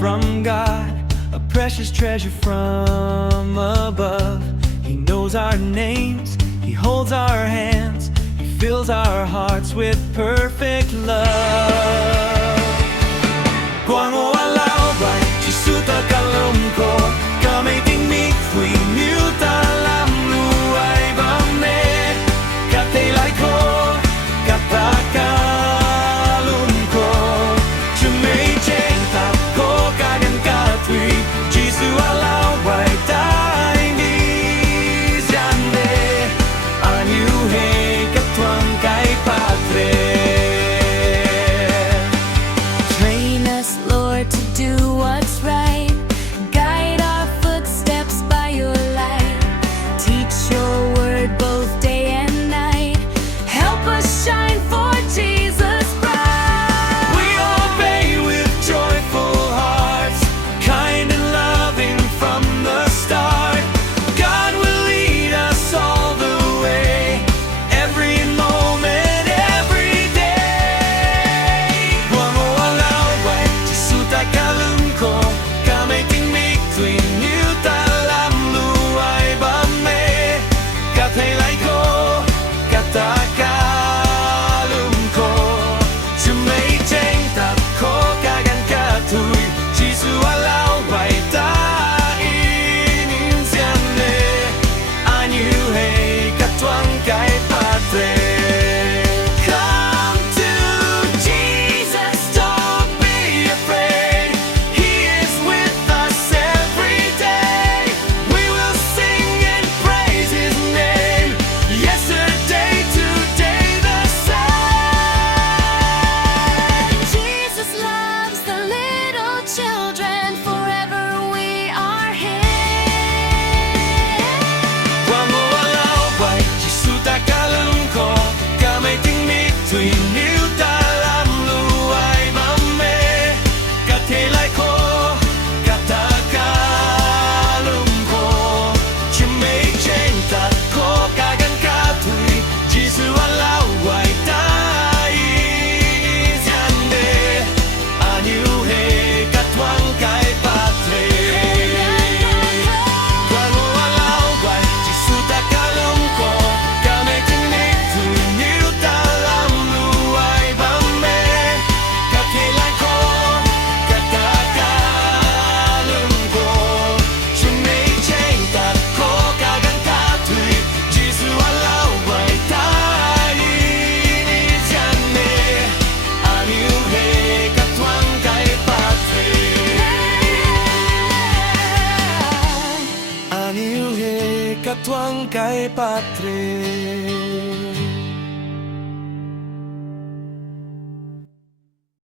from God, a precious treasure from above. He knows our names, He holds our hands, He fills our hearts with perfect love. Quang ô a lao bài, chỉ su ta ca lông cô, ca mê tinh mi thủy miêu ta làm lu ai bám nè, ca tê lại cô, ca ta ca lung cô, chứ mê chênh ta cô ca gần ca thủy, chỉ su a lao bài ta đi gian nè, a như hê cắt thoáng cái patre. Lord, to do what's right. Guide our footsteps by your light. Teach your word both day and night. Help us shine for Jesus bright. We obey with joyful hearts, kind and loving from the start. God will lead us all the way, every moment, every day. Quang ô a lao bài, chỉ su ta ca lưng cô, ca mê tinh mi thủy như ta làm lu ai bám mê, ca thầy lại cô, ca ta ca lưng cô, chứ mây chênh ta cô ca gan ca thui, chỉ su a lao bài ta in gian nê, a như hê ca thoáng cái patre. Come to Jesus, don't be afraid. He is with us every day. We will sing and praise His name. Yesterday, today, the same. Jesus loves the little children. Forever we are His. Quang ô a lao bài, chỉ su ta ca lưng cô, ca mê tinh mi thủy níu ta làm lu ai bám mê, ca thế lại cô, ca ta ca lưng cô, chứ mê chênh ta cô ca gan ca thủy, chỉ su a lao bài ta y gian đê, a như hê ca thoáng cái patre. Quang ô a lao bài, chỉ su ta ca lông cô, ca mê tinh mi thủy níu ta làm lu ai bám mê, ca thế lại cô, ca ta ca lưng cô, chứ mê chênh ta cô ca gan ca thủy, chỉ su a lao bài ta y gian nê, a như hê ca thoáng cái patre. A như hê ca thoáng cái patre.